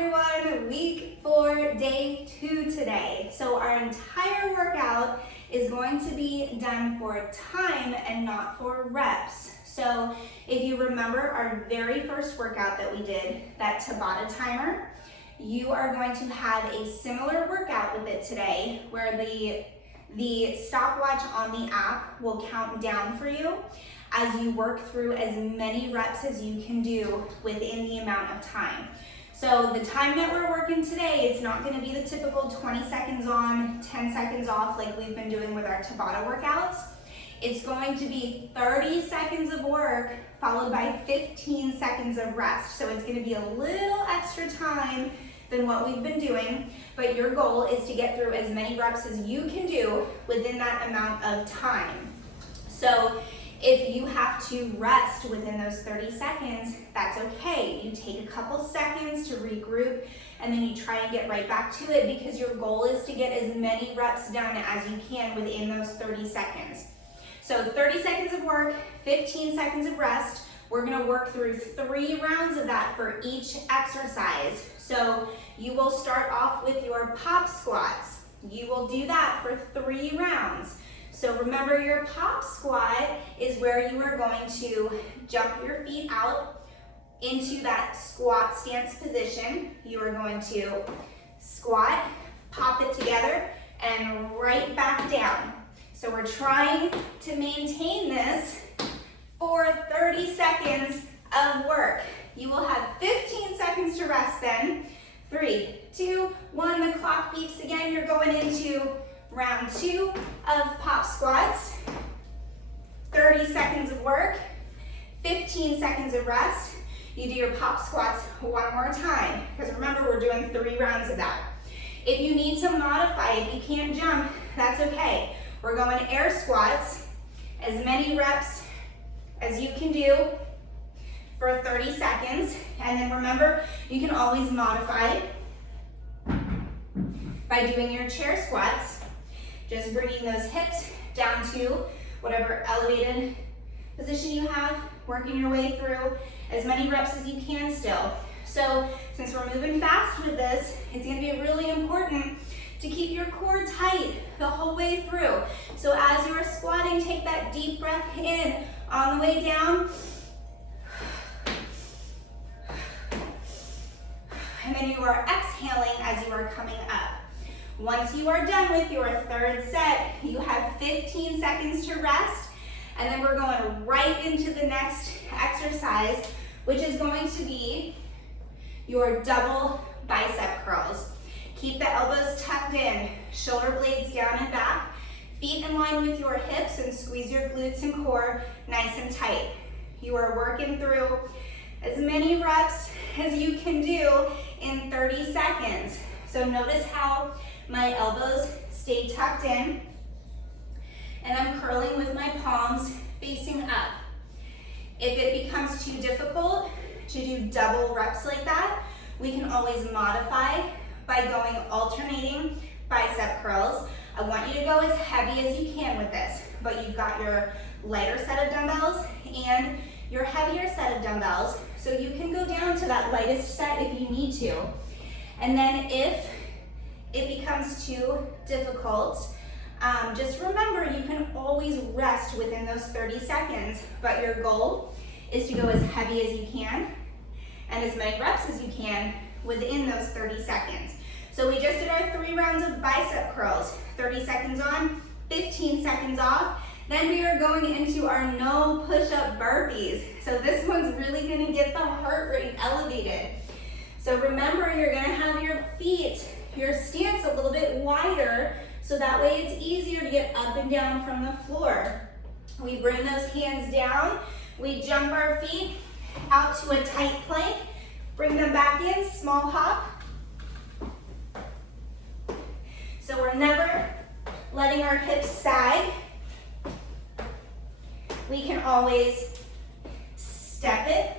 everyone, week 4, day 2 today. So our entire workout is going to be done for time and not for reps. So if you remember our very first workout that we did, that Tabata timer, you are going to have a similar workout with it today where the stopwatch on the app will count down for you as you work through as many reps as you can do within the amount of time. So the time that we're working today, it's not gonna be the typical 20 seconds on, 10 seconds off like we've been doing with our Tabata workouts. It's going to be 30 seconds of work followed by 15 seconds of rest. So it's gonna be a little extra time than what we've been doing, but your goal is to get through as many reps as you can do within that amount of time. So if you have to rest within those 30 seconds, that's okay. You take a couple seconds to regroup and then you try and get right back to it because your goal is to get as many reps done as you can within those 30 seconds. So 30 seconds of work, 15 seconds of rest. We're gonna work through 3 rounds of that for each exercise. So you will start off with your pop squats. You will do that for 3 rounds. So remember, your pop squat is where you are going to jump your feet out into that squat stance position. You are going to squat, pop it together, and right back down. So we're trying to maintain this for 30 seconds of work. You will have 15 seconds to rest then. 3, 2, 1, the clock beeps again. You're going into round 2 of pop squats. 30 seconds of work, 15 seconds of rest. You do your pop squats one more time, because remember, we're doing 3 rounds of that. If you need to modify, if you can't jump, that's okay. We're going air squats, as many reps as you can do for 30 seconds. And then remember, you can always modify by doing your chair squats. Just bringing those hips down to whatever elevated position you have, working your way through as many reps as you can still. So since we're moving fast with this, it's gonna be really important to keep your core tight the whole way through. So as you're squatting, take that deep breath in. On the way down, and then you are exhaling as you are coming up. Once you are done with your 3rd set, you have 15 seconds to rest, and then we're going right into the next exercise, which is going to be your double bicep curls. Keep the elbows tucked in, shoulder blades down and back, feet in line with your hips, and squeeze your glutes and core nice and tight. You are working through as many reps as you can do in 30 seconds. So notice how my elbows stay tucked in, and I'm curling with my palms facing up. If it becomes too difficult to do double reps like that, we can always modify by going alternating bicep curls. I want you to go as heavy as you can with this, but you've got your lighter set of dumbbells and your heavier set of dumbbells, so you can go down to that lightest set if you need to. And then if it becomes too difficult, just remember you can always rest within those 30 seconds, but your goal is to go as heavy as you can and as many reps as you can within those 30 seconds. So we just did our 3 rounds of bicep curls, 30 seconds on, 15 seconds off. Then we are going into our no push-up burpees. So this one's really gonna get the heart rate elevated. So remember, you're gonna have your feet, your stance a little bit wider, so that way it's easier to get up and down from the floor. We bring those hands down, we jump our feet out to a tight plank, bring them back in, small hop. So we're never letting our hips sag. We can always step it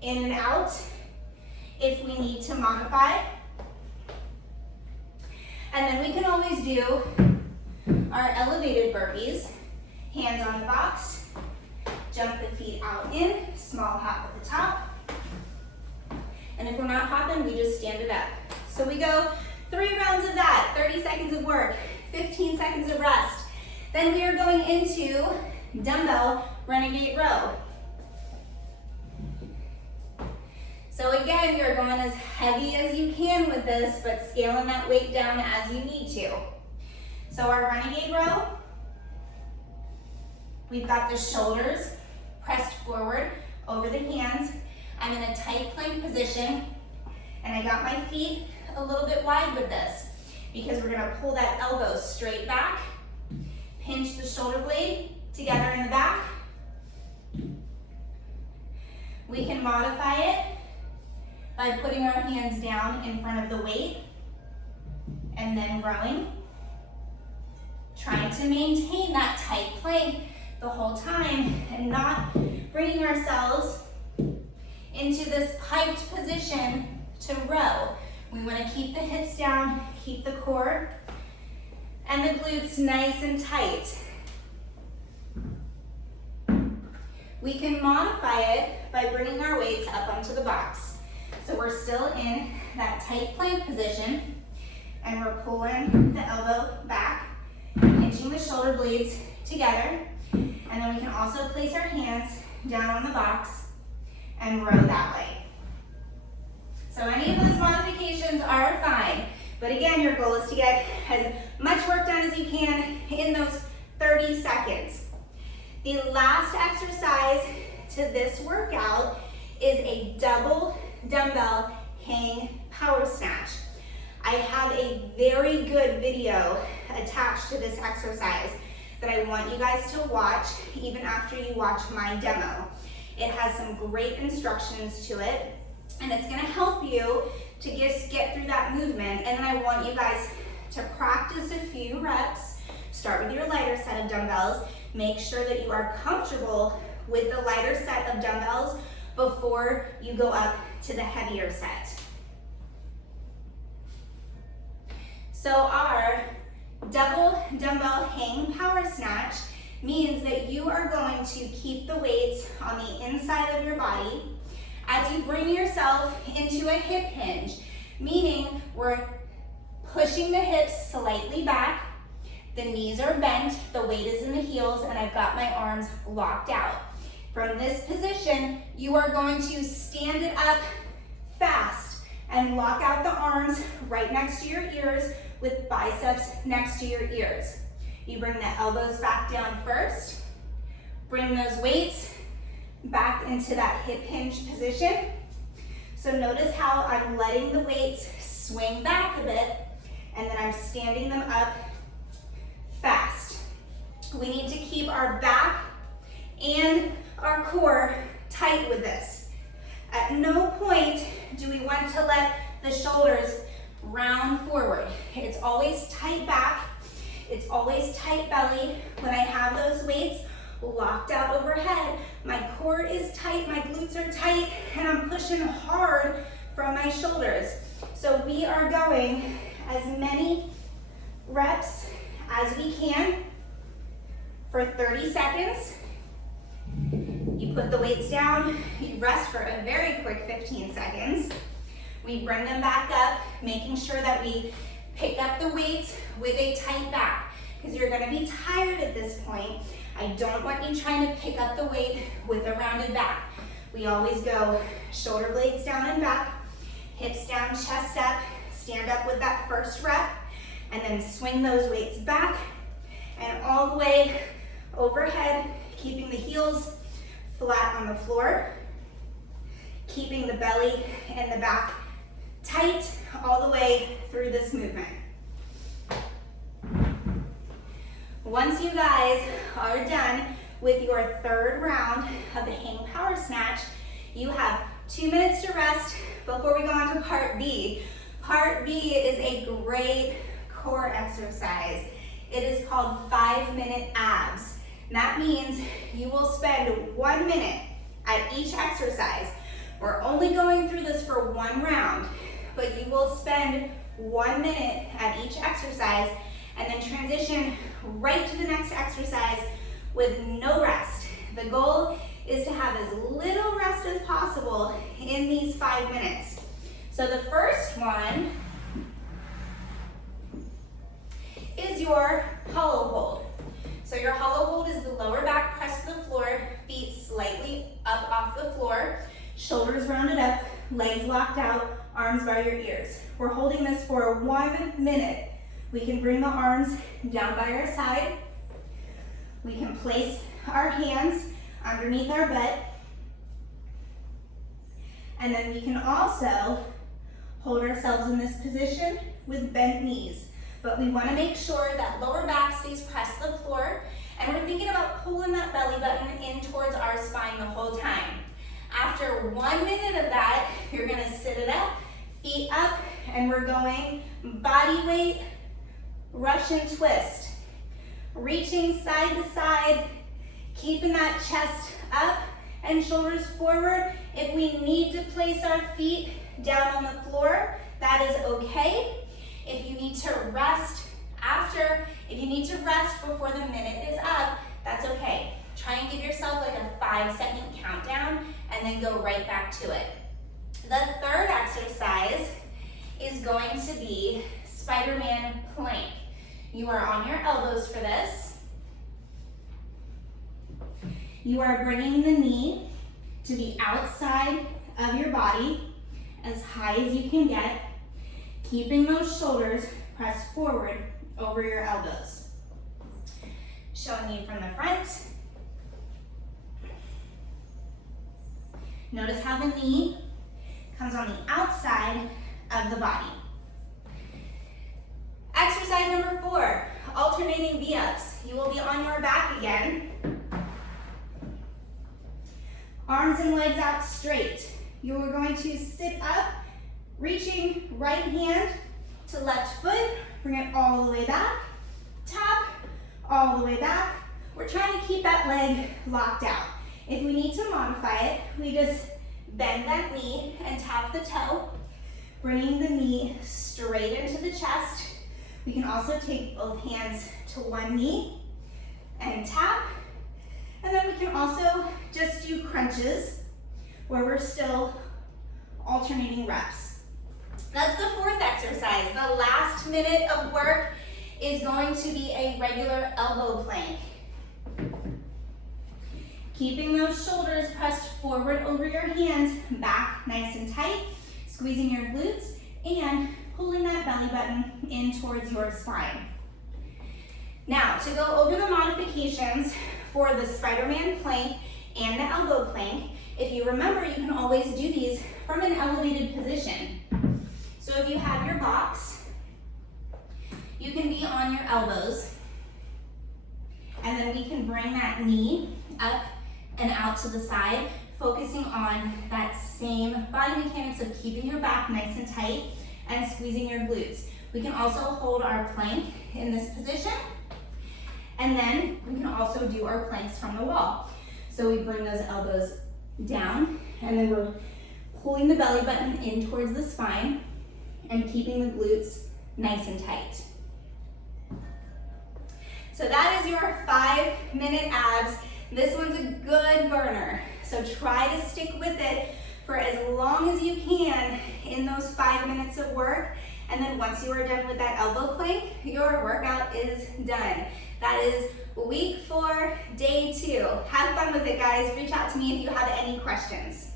in and out if we need to modify. And then we can always do our elevated burpees. Hands on the box, jump the feet out in, small hop at the top, And if we're not hopping, we just stand it up. So we go 3 rounds of that, 30 seconds of work, 15 seconds of rest. Then we are going into dumbbell renegade row. So again, you're going as heavy as you can with this, but scaling that weight down as you need to. So our renegade row, we've got the shoulders pressed forward over the hands. I'm in a tight plank position, and I got my feet a little bit wide with this because we're gonna pull that elbow straight back, pinch the shoulder blade together in the back. We can modify it by putting our hands down in front of the weight and then rowing. Trying to maintain that tight plank the whole time and not bringing ourselves into this piped position to row. We want to keep the hips down, keep the core and the glutes nice and tight. We can modify it by bringing our weights up onto the box. So we're still in that tight plank position and we're pulling the elbow back, pinching the shoulder blades together, and then we can also place our hands down on the box and row that way. So any of those modifications are fine, but again, your goal is to get as much work done as you can in those 30 seconds. The last exercise to this workout is a double dumbbell hang power snatch. I have a very good video attached to this exercise that I want you guys to watch even after you watch my demo. It has some great instructions to it, and it's gonna help you to just get through that movement. And then I want you guys to practice a few reps. Start with your lighter set of dumbbells. Make sure that you are comfortable with the lighter set of dumbbells before you go up to the heavier set. So our double dumbbell hang power snatch means that you are going to keep the weights on the inside of your body as you bring yourself into a hip hinge, meaning we're pushing the hips slightly back, the knees are bent, the weight is in the heels, and I've got my arms locked out. From this position, you are going to stand it up fast and lock out the arms right next to your ears with biceps next to your ears. You bring the elbows back down first, bring those weights back into that hip hinge position. So notice how I'm letting the weights swing back a bit, and then I'm standing them up fast. We need to keep our back and our core tight with this. At no point do we want to let the shoulders round forward. It's always tight back, it's always tight belly. When I have those weights locked out overhead, my core is tight, my glutes are tight, and I'm pushing hard from my shoulders. So we are going as many reps as we can for 30 seconds. You put the weights down, you rest for a very quick 15 seconds. We bring them back up, making sure that we pick up the weights with a tight back, because you're gonna be tired at this point. I don't want you trying to pick up the weight with a rounded back. We always go shoulder blades down and back, hips down, chest up, stand up with that first rep, and then swing those weights back and all the way overhead, keeping the heels flat on the floor, keeping the belly and the back tight all the way through this movement. Once you guys are done with your third round of the hang power snatch, you have 2 minutes to rest before we go on to part B. Part B is a great core exercise. It is called 5-minute abs. And that means you will spend 1 minute at each exercise. We're only going through this for 1 round, but you will spend 1 minute at each exercise and then transition right to the next exercise with no rest. The goal is to have as little rest as possible in these 5 minutes. So the first one is your hollow hold. So your hollow hold is the lower back pressed to the floor, feet slightly up off the floor, shoulders rounded up, legs locked out, arms by your ears. We're holding this for 1 minute. We can bring the arms down by our side. We can place our hands underneath our butt. And then we can also hold ourselves in this position with bent knees. But we want to make sure that lower back stays pressed to the floor, and we're thinking about pulling that belly button in towards our spine the whole time. After 1 minute of that, you're going to sit it up, feet up, and we're going body weight, Russian twist. Reaching side to side, keeping that chest up and shoulders forward. If we need to place our feet down on the floor, that is okay. If you need to rest before the minute is up, that's okay. Try and give yourself like a 5-second countdown and then go right back to it. The third exercise is going to be Spider-Man plank. You are on your elbows for this. You are bringing the knee to the outside of your body as high as you can get, keeping those shoulders pressed forward over your elbows. Showing you from the front. Notice how the knee comes on the outside of the body. Exercise number 4, alternating V-ups. You will be on your back again. Arms and legs out straight. You are going to sit up, reaching right hand to left foot, bring it all the way back, tap, all the way back. We're trying to keep that leg locked out. If we need to modify it, we just bend that knee and tap the toe, bringing the knee straight into the chest. We can also take both hands to one knee and tap. And then we can also just do crunches where we're still alternating reps. That's the 4th exercise. The last minute of work is going to be a regular elbow plank. Keeping those shoulders pressed forward over your hands, back nice and tight, squeezing your glutes, and pulling that belly button in towards your spine. Now, to go over the modifications for the Spider-Man plank and the elbow plank, if you remember, you can always do these from an elevated position. So if you have your box, you can be on your elbows, and then we can bring that knee up and out to the side, focusing on that same body mechanics of keeping your back nice and tight and squeezing your glutes. We can also hold our plank in this position, and then we can also do our planks from the wall. So we bring those elbows down, and then we're pulling the belly button in towards the spine and keeping the glutes nice and tight. So that is your 5-minute abs. This one's a good burner, so try to stick with it for as long as you can in those 5 minutes of work. And then once you are done with that elbow plank, your workout is done. That is week 4, day 2. Have fun with it, guys. Reach out to me if you have any questions.